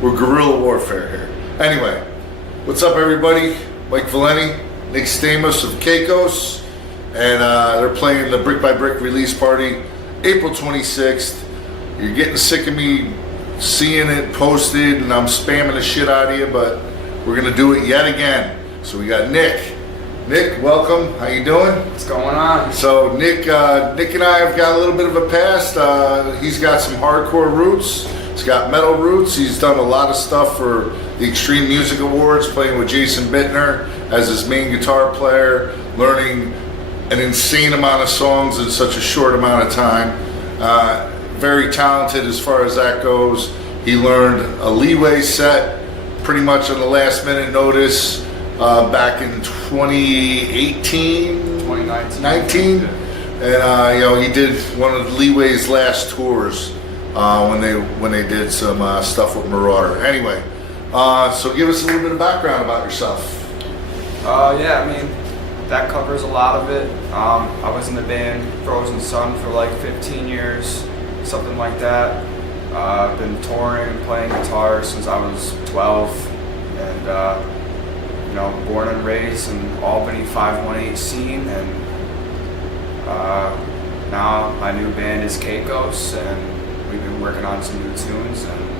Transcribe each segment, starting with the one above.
We're guerrilla warfare here. Anyway, what's up, everybody? Mike Valenti, Nick Stamos of KAKOS, and they're playing the Brick by Brick release party, April 26th. You're getting sick of me seeing it posted, and I'm spamming the shit out of you, but we're gonna do it yet again. So we got Nick. Nick, welcome. How you doing? What's going on? So Nick and I have got a little bit of a past. He's got some hardcore roots. He's got metal roots. He's done a lot of stuff for the Extreme Music Awards, playing with Jason Bittner as his main guitar player, learning an insane amount of songs in such a short amount of time. Very talented as far as that goes. He learned a leeway set pretty much on the last minute notice back in 2019. And he did one of Leeway's last tours when they did some stuff with Marauder. Anyway, so give us a little bit of background about yourself. Yeah, I mean, that covers a lot of it. I was in the band Frozen Sun for like 15 years, something like that. I've been touring and playing guitar since I was 12, and born and raised in Albany 518 scene, and now my new band is KAKOS, and we've been working on some new tunes and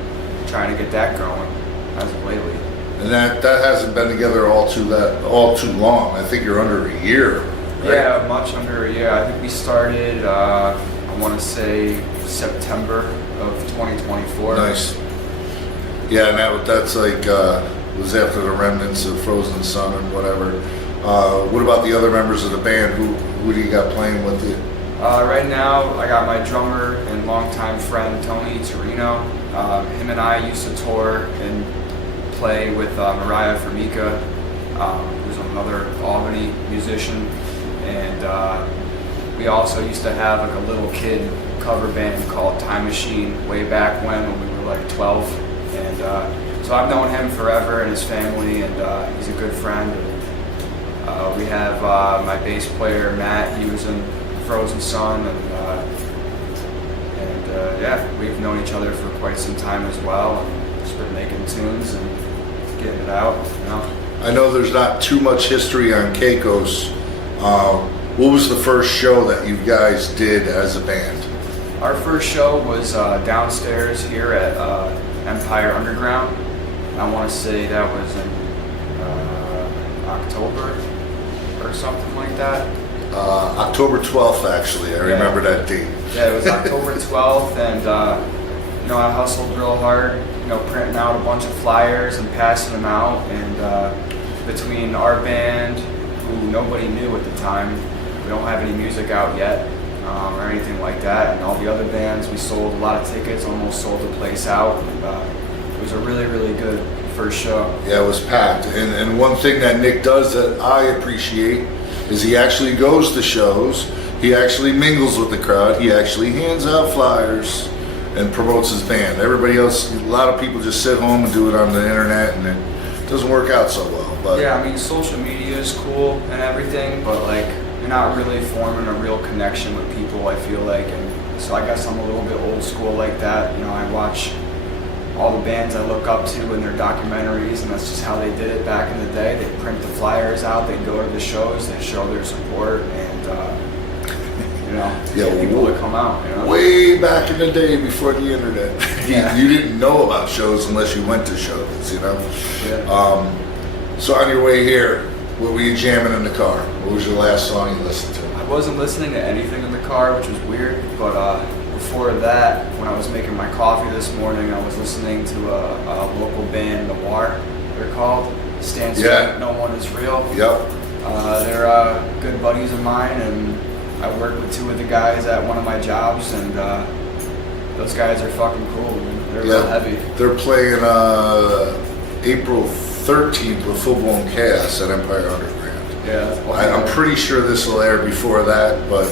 trying to get that going as of lately. And that hasn't been together all too long. I think you're under a year. Right? Yeah, much under a year. I think we started, I want to say September of 2024. Nice. Yeah, and that's like was after the remnants of Frozen Sun and whatever. What about the other members of the band? Who do you got playing with you? Right now, I got my drummer and longtime friend Tony Torino. Him and I used to tour and play with Mariah Formica, who's another Albany musician, and we also used to have like a little kid cover band called Time Machine way back when we were like 12, and so I've known him forever and his family, and he's a good friend. We have my bass player Matt. He was in Frozen Sun, and yeah, we've known each other for quite some time as well, and just been making tunes and getting it out. I know there's not too much history on KAKOS. What was the first show that you guys did as a band? Our first show was downstairs here at Empire Underground. I want to say that was in October or something like that. October 12th, actually. I remember that date. Yeah, it was October 12th, and I hustled real hard, printing out a bunch of flyers and passing them out, and between our band, who nobody knew at the time, we don't have any music out yet, or anything like that, and all the other bands, we sold a lot of tickets, almost sold the place out, and it was a really, really good first show. Yeah, it was packed, and one thing that Nick does that I appreciate is he actually goes to shows, he actually mingles with the crowd, he actually hands out flyers and promotes his band. Everybody else, a lot of people just sit home and do it on the internet, and it doesn't work out so well. But yeah, I mean, social media is cool and everything, but like, you're not really forming a real connection with people, I feel like, and so I guess I'm a little bit old school like that. I watch all the bands I look up to in their documentaries, and that's just how they did it back in the day. They print the flyers out, they go to the shows, they show their support, and get people to come out. Way back in the day before the internet, you didn't know about shows unless you went to shows. Yeah. So on your way here, what were you jamming in the car? What was your last song you listened to? I wasn't listening to anything in the car, which was weird, but before that, when I was making my coffee this morning, I was listening to a local band, Noir, they're called. Stands for No One Is Real. Yep. They're good buddies of mine, and I work with two of the guys at one of my jobs, and those guys are fucking cool. They're real heavy. They're playing April 13th with Full Blown Chaos at Empire Underground. Yeah. I'm pretty sure this will air before that, but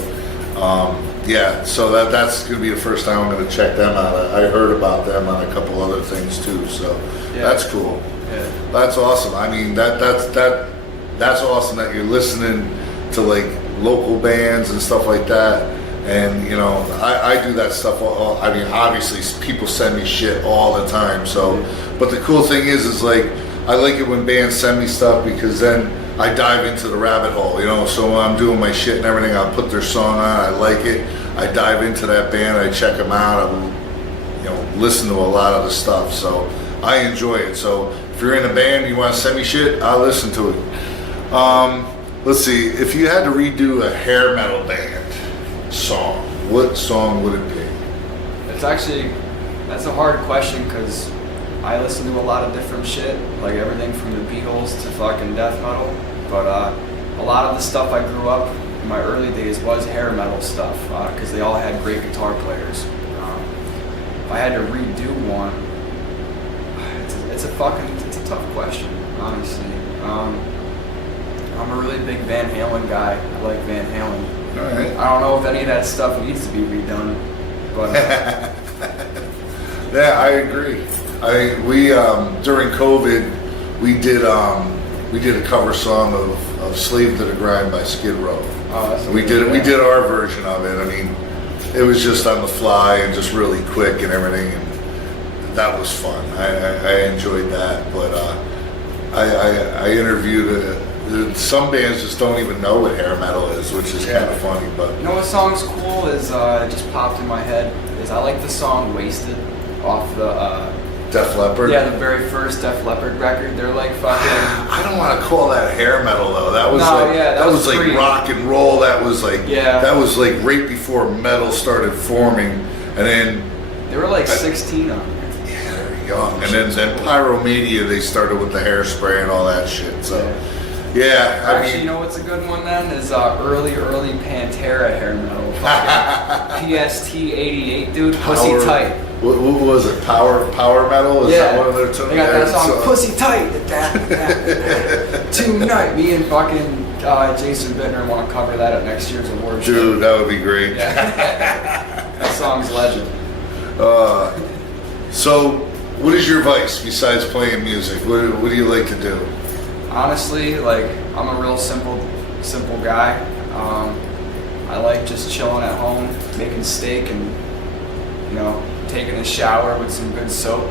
so that's going to be the first time I'm going to check them out. I heard about them on a couple other things too, so that's cool. Yeah. That's awesome. I mean, that's awesome that you're listening to like local bands and stuff like that, And you know, I do that stuff. I mean, obviously, people send me shit all the time. So, but the cool thing is like I like it when bands send me stuff because then I dive into the rabbit hole. You know, so when I'm doing my shit and everything, I'll put their song on. I like it. I dive into that band. I check them out. I, you know, listen to a lot of the stuff. So I enjoy it. So if you're in a band and you want to send me shit, I'll listen to it. Let's see. If you had to redo a hair metal band song, what song would it be? That's a hard question because I listen to a lot of different shit, like everything from the Beatles to fucking death metal. But a lot of the stuff I grew up in my early days was hair metal stuff because they all had great guitar players. If I had to redo one, it's a tough question, honestly. I'm a really big Van Halen guy. I like Van Halen. All right. I don't know if any of that stuff needs to be redone, but yeah, I agree. We during COVID we did a cover song of "Slave to the Grind" by Skid Row. Oh, we did our version of it. I mean, it was just on the fly and just really quick and everything, and that was fun. I enjoyed that, but I interviewed. Some bands just don't even know what hair metal is, which is kind of funny. But you know what song's cool is it just popped in my head is I like the song "Wasted" off the Def Leppard. Yeah, the very first Def Leppard record. They're like fucking. I don't want to call that hair metal though. That was that was like rock and roll. That was like that was like right before metal started forming, and then they were like 16 on it. Yeah, they're young, and then Pyromania they started with the hairspray and all that shit. So. Yeah, actually, you know what's a good one then is early Pantera hair metal. PST 88, dude, Pussy Tight. What was it? Power metal? Is that one of their tunes? They got that song, Pussy Tight. Tonight, me and fucking Jason Bittner want to cover that at next year's award show. Dude, that would be great. Yeah. That song's legend. So, what is your vice besides playing music? What do you like to do? Honestly, like I'm a real simple guy. I like just chilling at home, making steak, and you know, taking a shower with some good soap.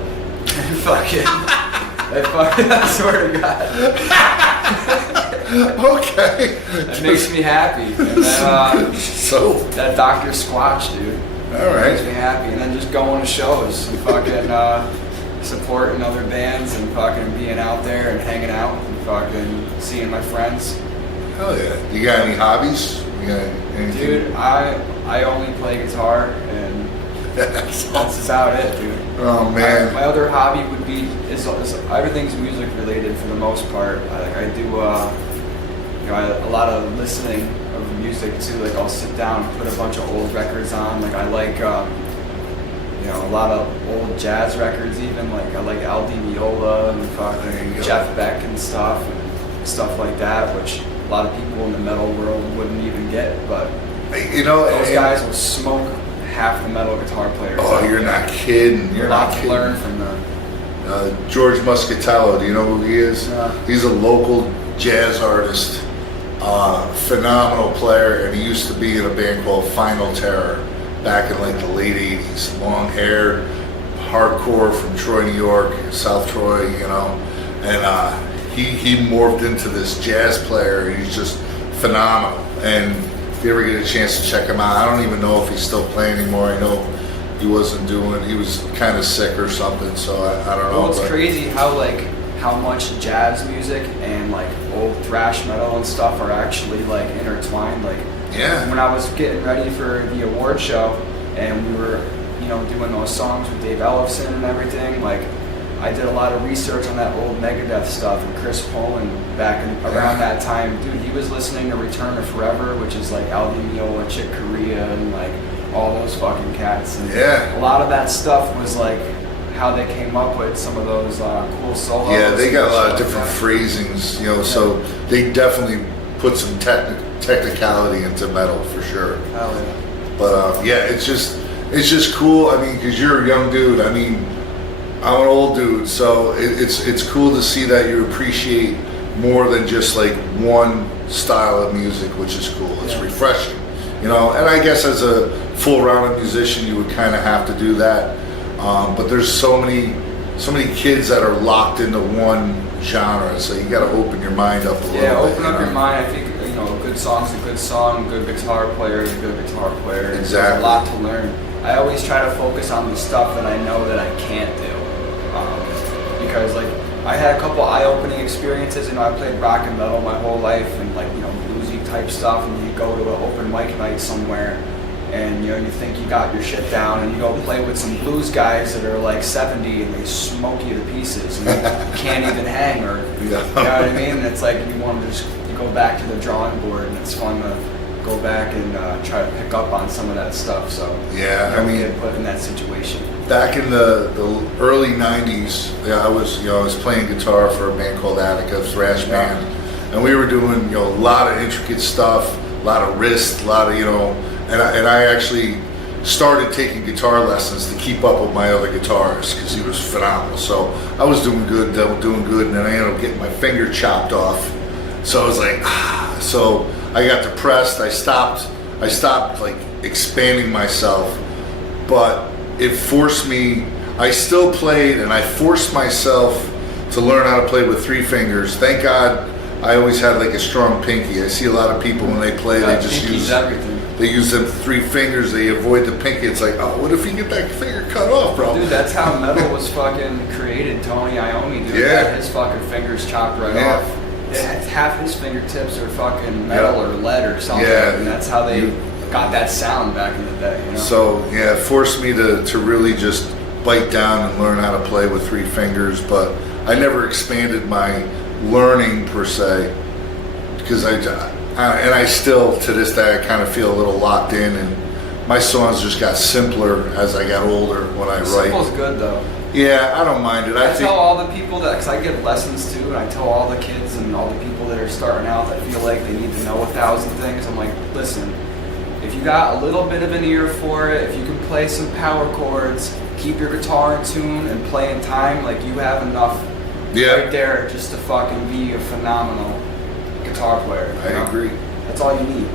fucking, I swear to God. Okay. That makes me happy. And then soap. That Dr. Squatch, dude. All right. Makes me happy. And then just going to shows and fucking supporting other bands and fucking being out there and hanging out. Fucking seeing my friends. Hell yeah. You got any hobbies? You got anything? Dude, I only play guitar and that's about it, dude. Oh man. My other hobby would be is everything's music related for the most part. I do a lot of listening of music too. Like I'll sit down and put a bunch of old records on. Like I like a lot of old jazz records even, like I like Al Di Meola and fucking Jeff Beck and stuff like that, which a lot of people in the metal world wouldn't even get, but you know, those guys will smoke half the metal guitar players. Oh, you're not kidding. You're not kidding. Learn from them. George Muscatello, do you know who he is? He's a local jazz artist, phenomenal player, and he used to be in a band called Final Terror. Back in like the late 80s, long hair, hardcore from Troy, New York, South Troy, you know, and he morphed into this jazz player. He's just phenomenal, and if you ever get a chance to check him out, I don't even know if he's still playing anymore. I know he was kind of sick or something, so I don't know. Well, it's crazy how much jazz music and like old thrash metal and stuff are actually like intertwined. Like when I was getting ready for the award show and we were doing those songs with Dave Ellefson and everything, like I did a lot of research on that old Megadeth stuff, and Chris Poland around that time, dude, he was listening to Return to Forever, which is like Al Di Meola, Chick Corea, and like all those fucking cats. And a lot of that stuff was like how they came up with some of those cool solos. Yeah, they got a lot of different phrasings, so they definitely put some technicality into metal for sure. Hell yeah. But it's just cool. I mean, because you're a young dude. I mean, I'm an old dude, so it's cool to see that you appreciate more than just like one style of music, which is cool. It's refreshing. you know, and I guess as a full-rounded musician, you would kind of have to do that. But there's so many kids that are locked into one genre, so you got to open your mind up a little bit. Yeah, open up your mind. I think, you know, a good song's a good song, a good guitar player is a good guitar player. Exactly. There's a lot to learn. I always try to focus on the stuff that I know that I can't do. Because, like, I had a couple eye-opening experiences. You know, I played rock and metal my whole life and, like, you know, bluesy type stuff, and you go to an open mic night somewhere and, you know, you think you got your shit down, and you go play with some blues guys that are like 70 and they smoke you to pieces and you can't even hang, or you know what I mean? And it's like you want to just go back to the drawing board, and it's fun to go back and try to pick up on some of that stuff. So yeah, I mean, get put in that situation. Back in the early '90s, yeah, I was playing guitar for a band called Attica, a thrash band, and we were doing, you know, a lot of intricate stuff, a lot of wrist, a lot of, you know. And I actually started taking guitar lessons to keep up with my other guitarist because he was phenomenal. So I was doing good, and then I ended up getting my finger chopped off. So I was like, so I got depressed. I stopped like expanding myself, but it forced me. I still played, and I forced myself to learn how to play with three fingers. Thank God I always had like a strong pinky. I see a lot of people when they play, they just use everything. They use them three fingers, they avoid the pinky. It's like, oh, what if you get that finger cut off, bro? Dude, that's how metal was fucking created. Tony Iommi, dude, had his fucking fingers chopped right off. Half his fingertips are fucking metal or lead or something. Yeah. And that's how they got that sound back in the day, you know? So, yeah, it forced me to really just bite down and learn how to play with three fingers, but I never expanded my learning per se, because I still, to this day, I kind of feel a little locked in, and my songs just got simpler as I got older when I write. Simple's good, though. Yeah, I don't mind it. I tell all the people that, because I give lessons too, and I tell all the kids and all the people that are starting out that feel like they need to know 1,000 things, I'm like, listen, if you got a little bit of an ear for it, if you can play some power chords, keep your guitar in tune and play in time, like you have enough right there just to fucking be a phenomenal guitar player. I agree. That's all you need.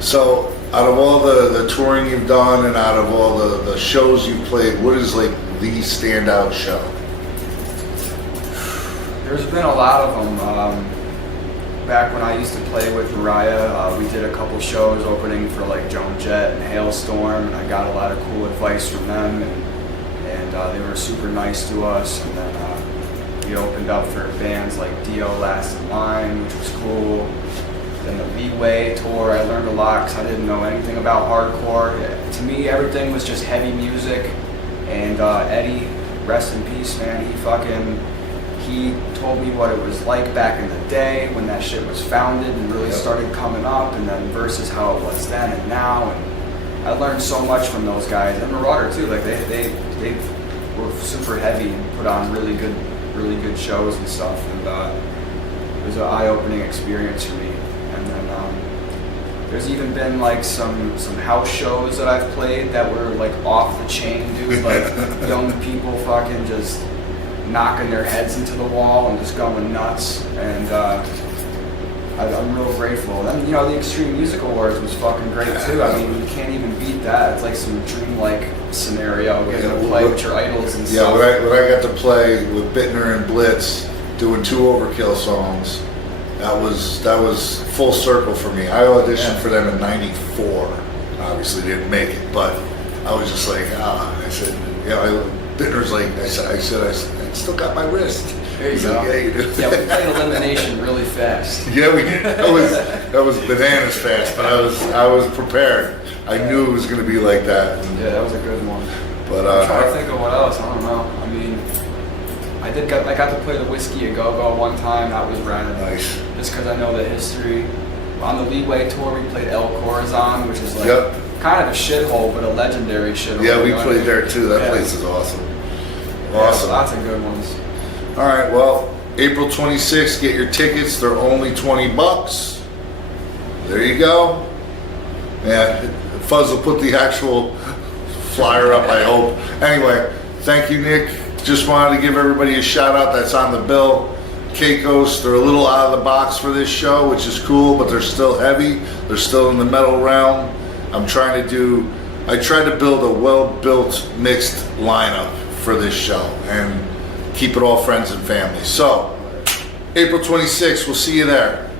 So, out of all the touring you've done and out of all the shows you've played, what is like the standout show? There's been a lot of them. Back when I used to play with Mariah, we did a couple shows opening for like Joan Jett and Hailstorm, and I got a lot of cool advice from them, and they were super nice to us. And then we opened up for bands like Dio Last in Line, which was cool. Then the Leeway tour, I learned a lot because I didn't know anything about hardcore. To me, everything was just heavy music. And Eddie, rest in peace, man, he told me what it was like back in the day when that shit was founded and really started coming up, and then versus how it was then and now. And I learned so much from those guys. And Marauder too, like they were super heavy and put on really good shows and stuff. And it was an eye-opening experience for me. And then there's even been like some house shows that I've played that were like off the chain, dude. Like young people fucking just knocking their heads into the wall and just going nuts. And I'm real grateful. And you know, the Extreme Music Awards was fucking great too. I mean, you can't even beat that. It's like some dreamlike scenario, getting to play with your idols and stuff. Yeah, when I got to play with Bittner and Blitz doing 2 Overkill songs, that was full circle for me. I auditioned for them in '94. Obviously didn't make it, but I was just like, I said, Bittner's like, I said, I still got my wrist. There you go. Like, yeah, you do. Yeah, we played Elimination really fast. Yeah, we did. That was bananas fast, but I was prepared. I knew it was going to be like that. And, yeah, that was a good one. But I'm trying to think of what else. I don't know. I mean, I got to play the Whiskey A Go-Go one time. That was rad. Nice. Just because I know the history. On the Leeway tour, we played El Corazon, which is like kind of a shithole, but a legendary shithole. Yeah, we played there too. That place is awesome. Awesome. Lots of good ones. All right, well, April 26th, get your tickets. They're only $20. There you go. Yeah, Fuzz will put the actual flyer up, I hope. Anyway, thank you, Nick. Just wanted to give everybody a shout out that's on the bill. KAKOS. They're a little out of the box for this show, which is cool, but they're still heavy. They're still in the metal realm. I tried to build a well-built mixed lineup for this show and keep it all friends and family. So, April 26th, we'll see you there.